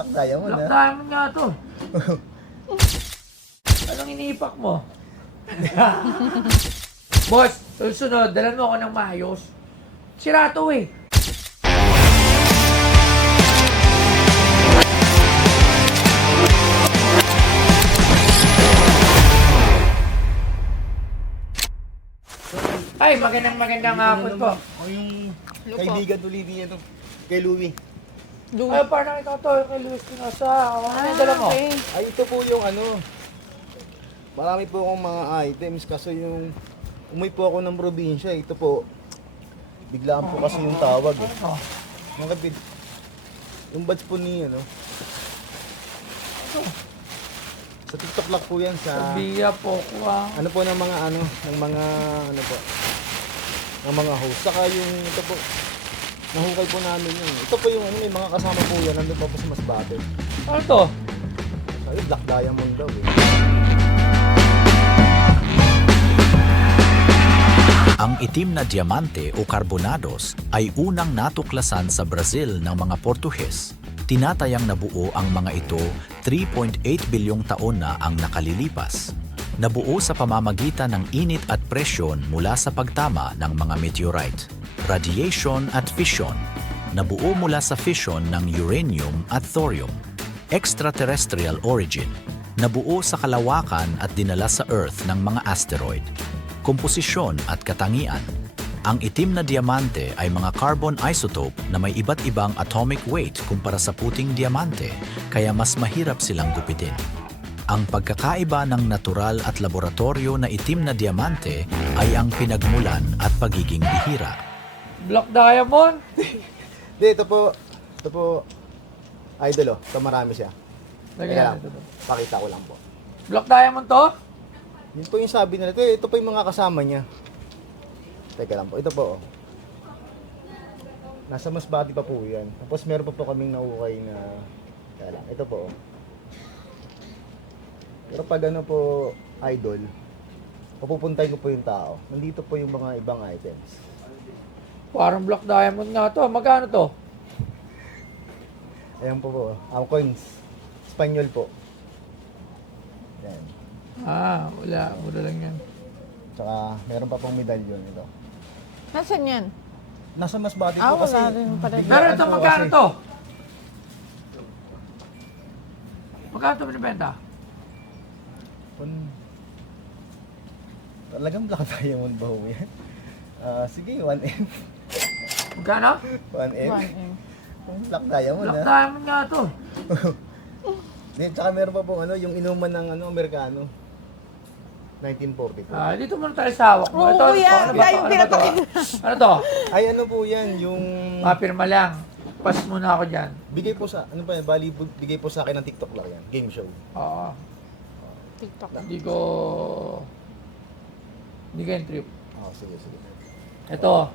Black Diamond, Black ha? Diamond nga to. Anong iniipak mo? Boss, susunod, dalan mo ako ng maayos. Sira to eh. Ay, magandang hapon po. O yung kaibigan ulit niya to, kay Louie. Ay, parang ikaw to, kay Luis Pinoza. Ano yung dala mo? Okay. Ay, ito po yung ano. Marami po akong mga items kasi yung umuwi po ako ng probinsya. Ito po, biglaan po kasi yung tawag eh. Ano? Yung kapit, yung badge po ni ano. Sa TikTok lang po yan sa Sabiya po ko ah. ano po ng mga ano, ng mga ano po. Ng mga host. Saka yung ito po, nahukay po namin yun. Ito po yung ano, may mga kasama po yan. Nandun pa po sa Masbate. Ano to? Sabi, Black Diamond daw eh. Ang itim na diamante o carbonados ay unang natuklasan sa Brazil ng mga Portuhes. Tinatayang nabuo ang mga ito 3.8 bilyong taon na ang nakalilipas. Nabuo sa pamamagitan ng init at presyon mula sa pagtama ng mga meteorite, radiation at fission. Nabuo mula sa fission ng uranium at thorium. Extraterrestrial origin. Nabuo sa kalawakan at dinala sa Earth ng mga asteroid. Komposisyon at katangian. Ang itim na diamante ay mga carbon isotope na may iba't ibang atomic weight kumpara sa puting diamante, kaya mas mahirap silang gupitin. Ang pagkakaiba ng natural at laboratorio na itim na diamante ay ang pinagmulan at pagiging bihira. Black Diamond? Hindi, ito po, idol oh. Ito marami siya. Teka lang, pakita ko lang po. Black Diamond to? Yun po yung sabi nila. Ito po yung mga kasama niya. Teka lang po, ito po oh. Nasa Masbate pa po yan. Tapos meron pa po kaming naukay na, teka lang, ito po oh. Pero pag ano po, idol, papupuntay ko po yung tao. Nandito po yung mga ibang items. Parang Black Diamond nga to. Magkano to? Ayan po po, coins. Espanyol po. Yan. Ah, wala. Wala lang yan. Tsaka meron pa pong medalyon ito. Nasaan yan? Nasa Masbate Ah, po kasi. wala rin pala. Pero ito, po magkano kasi. to? Magkano to binibenta? Talagang Black Diamond ba ho yan? Sige, 1M. Magkano? 1M. 1M. Black Diamond Black ha. Diamond nga to. Tsaka meron pa pong ano, yung inuman ng ano, Amerikano. 1942. Ah, dito muna tayo sa hawak mo. Oo, Ito, kuya. ano ba to? Dahil Ano ba to? pinapakita. Ano to? Ay ano po yan, yung Mapirma lang. Pas muna ako dyan. bigay po sa, ano pa yan, bali bigay po sa akin ng TikTok lang yan, game show. Oo. TikTok. Hindi ko yung trip. Oh, sige, sige. Ito.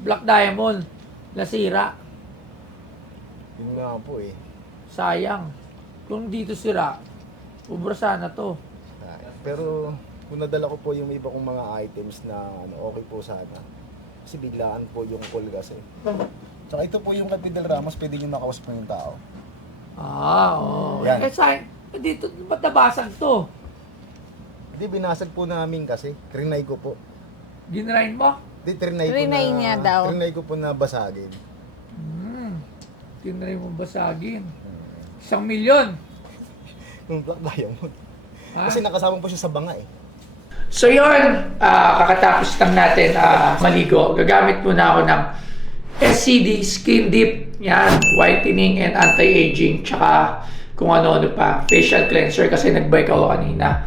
Black Diamond. Nasira. Yun nga po eh. Sayang. Kung dito sira, ubra sana to. Pero kung nadala ko po yung iba kong mga items na ano, okay po sana. Kasi biglaan po yung call kasi. Tsaka ito po yung kay Fidel Ramos, pwede nyo makausap po yung tao. Ah, oo. Yan. Eh, sayang. Dito, ba't nabasag to? Hindi, binasag po namin kasi. Trinay ko po. Ginrain mo? Hindi, trinay ko Trinay na, niya daw. Trinay ko po na basagin. Tinry mo basagin. 1 milyon. Yung Black Diamond. Ha? Kasi nakasama po siya sa banga eh. So yun, kakatapos lang natin maligo. Gagamit muna ako ng SCD Skin Deep. Yan, whitening and anti-aging. Tsaka kung ano-ano pa. Facial cleanser kasi nag-bike ako kanina.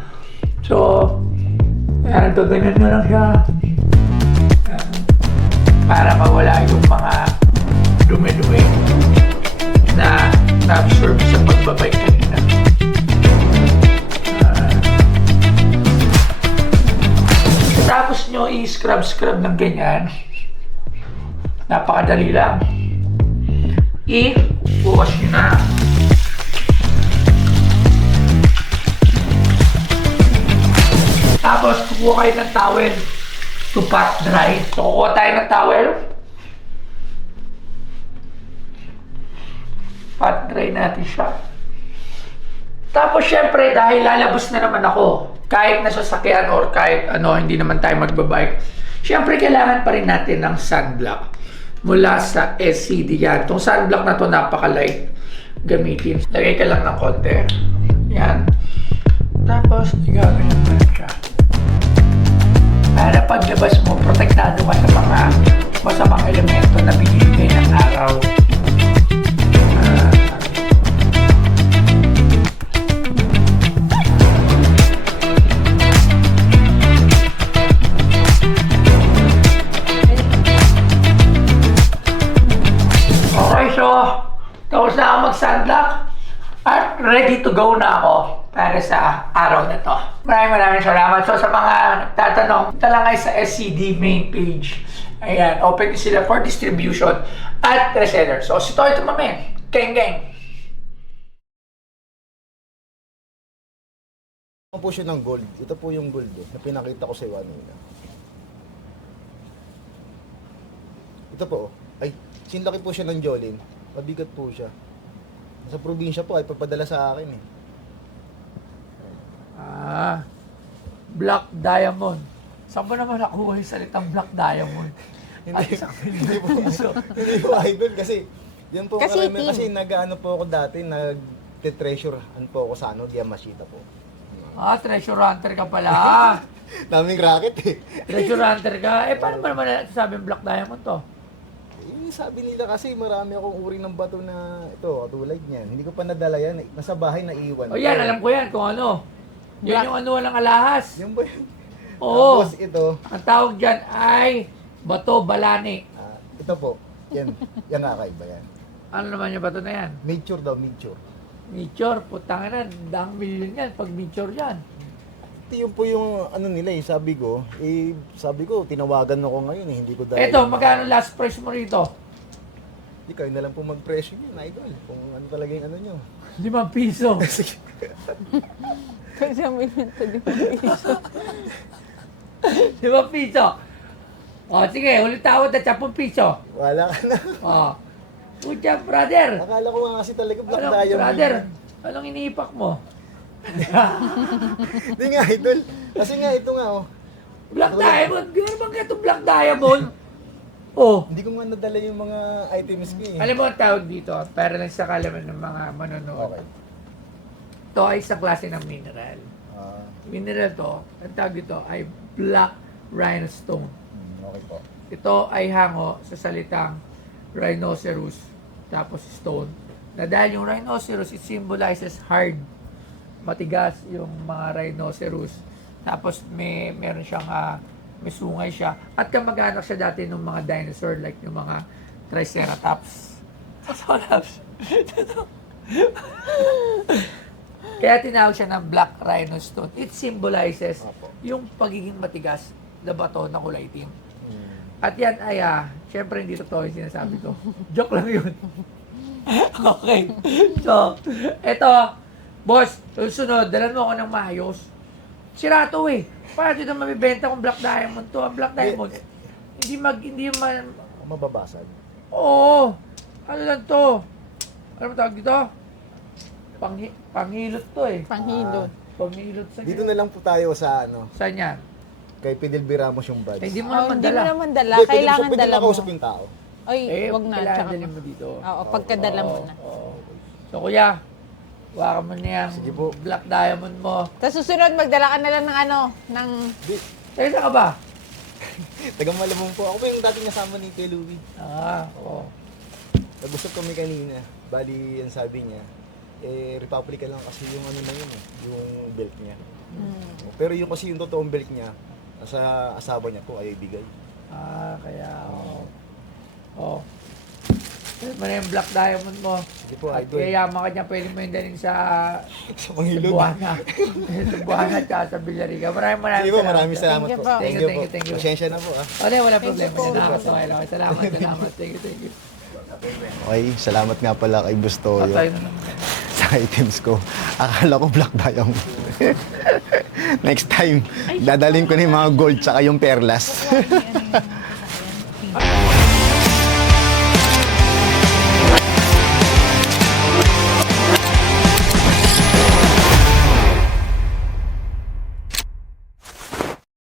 So, yan, ganyan na lang siya. Yan. Para mawala yung mga dumi-dumi na na-absorb sa pagbabike kanina. Tapos nyo i-scrub ng ganyan. Napakadali lang. I-wash nyo na. Tapos kukuha kayo ng towel to pat dry. So kukuha tayo ng towel. natin siya. Tapos syempre, dahil lalabas na naman ako, kahit nasa sakyan or kahit ano, hindi naman tayo magbabike, syempre kailangan pa rin natin ng sunblock mula sa SCD yan. Itong sunblock na to napaka-light gamitin. Lagay ka lang ng konti. Yan. Tapos, igaganyan mo lang siya. Para paglabas mo, protektado ka sa mga masamang elemento na binibigay ng araw. Okay, so tapos na ako mag-sunblock at ready to go na ako para sa araw na to. Maraming salamat. So sa mga nagtatanong, ito lang ay sa SCD main page. Ayan, open din sila for distribution at reseller. So si Toy Tumamen, geng. Ito po siya ng gold. Ito po yung gold na pinakita ko sa iyo kanina. Ito po. Ay, sinlaki po siya ng Jolin. Mabigat po siya. Sa probinsya po ay papadala sa akin eh. Black Diamond. Saan ba naman nakuha yung salitang Black Diamond? Hindi po idol kasi yan po Kasi marami, team. kasi nag-ano po ako dati, nag-treasurean po ako sa ano, Diamashita po. Treasure hunter ka pala. Daming racket eh. Treasure hunter ka. Paano ba naman sabi Black Diamond to? Sabi nila kasi marami akong uri ng bato na ito, katulad niyan. Hindi ko pa nadala yan. Nasa bahay naiiwan. Yan, alam ko yan kung ano. Yan yung ano walang alahas. Yan ba yun? Oo. Tapos ito, Ang tawag dyan ay bato balani. ito po. Yan nakakaiba yan. Ano naman yung bato na yan? Mature daw, mature. Nature, putang na, daang milyon yan pag nature yan. Ito yun po yung ano nila eh, sabi ko, tinawagan ako ngayon eh, hindi ko dahil. Eto, magkano last price mo rito? Hindi kayo na lang po mag-presyo yun, idol. Kung ano talaga yung ano nyo. 5 piso. Kasi ang minto di pa piso. 5 piso. O, sige, ulit tawad na 10 piso. Wala ka na. O. Pucha, brother. Akala ko nga kasi talaga Black Anong, Diamond. brother, anong iniipak mo? Hindi nga, idol. Kasi nga, ito nga oh. Black Diamond? Gano'n bang ito Black Diamond? Oh. Hindi ko nga nadala yung mga items ko eh. Alam mo ang tawag dito, para lang sa kalaman ng mga manonood. Okay. Ito ay sa klase ng mineral. Mineral to, ang tawag dito ay black rhinestone. Okay po. Ito ay hango sa salitang rhinoceros, tapos stone. Na dahil yung rhinoceros, it symbolizes hard. Matigas yung mga rhinoceros. Tapos meron siyang may sungay siya. At kamag-anak siya dati ng mga dinosaur like yung mga Triceratops. Kaya tinawag siya ng black rhinestone. It symbolizes yung pagiging matigas na bato na kulay itim. At yan ay, syempre hindi totoo yung sinasabi ko. Joke lang yun. Okay. So, eto, boss, susunod, dalan mo ako ng maayos. Sira to eh. Paano dito mabibenta kung Black Diamond to? Ang Black Diamond, hindi Mababasag. Oo. Ano lang to? Ano mo tawag dito? Panghilot to eh. Panghilot. Panghilot sa Dito na lang po tayo sa ano, Saan yan? kay Fidel Biramos yung badge. Hindi mo Oh, naman hindi mo dala. naman dala. Hindi, Kailangan pwede dala mo. makausap yung tao. Ay, wag na. Kailangan Tsaka dalhin mo dito. Oo, pagkadala mo na. Oo. So kuya, waka mo na yan. Sige po. Black Diamond mo. Sa susunod, magdala ka na lang ng ano, ng... Di, Teka ka ba? tagang Malabon po. Ako po yung dating nasama ni Kuya Louie. Oo. Nag-usap kami kanina. Bali, yan sabi niya, Republican lang kasi yung ano na yun eh, yung belt niya. Pero yung kasi yung totoong belt niya, sa asawa niya po ay ibigay. Kaya, oo. Pwede mo na yung Black Diamond mo. Sige po, At idol. kaya yaman ka niya, pwede mo yung dalhin sa Sa Manghilod. Buwana. Sa Buwana at sa Villarica. Maraming Sige po, maraming salamat Thank you po. po. Thank you, thank you. Pasensya na po ah. Ano, wala problema. po. Okay lang. Salamat. Thank you. Okay, salamat nga pala kay Bustoyo Patay na naman. sa items ko. Akala ko Black Diamond. Next time, dadalhin ko na yung mga gold tsaka yung perlas.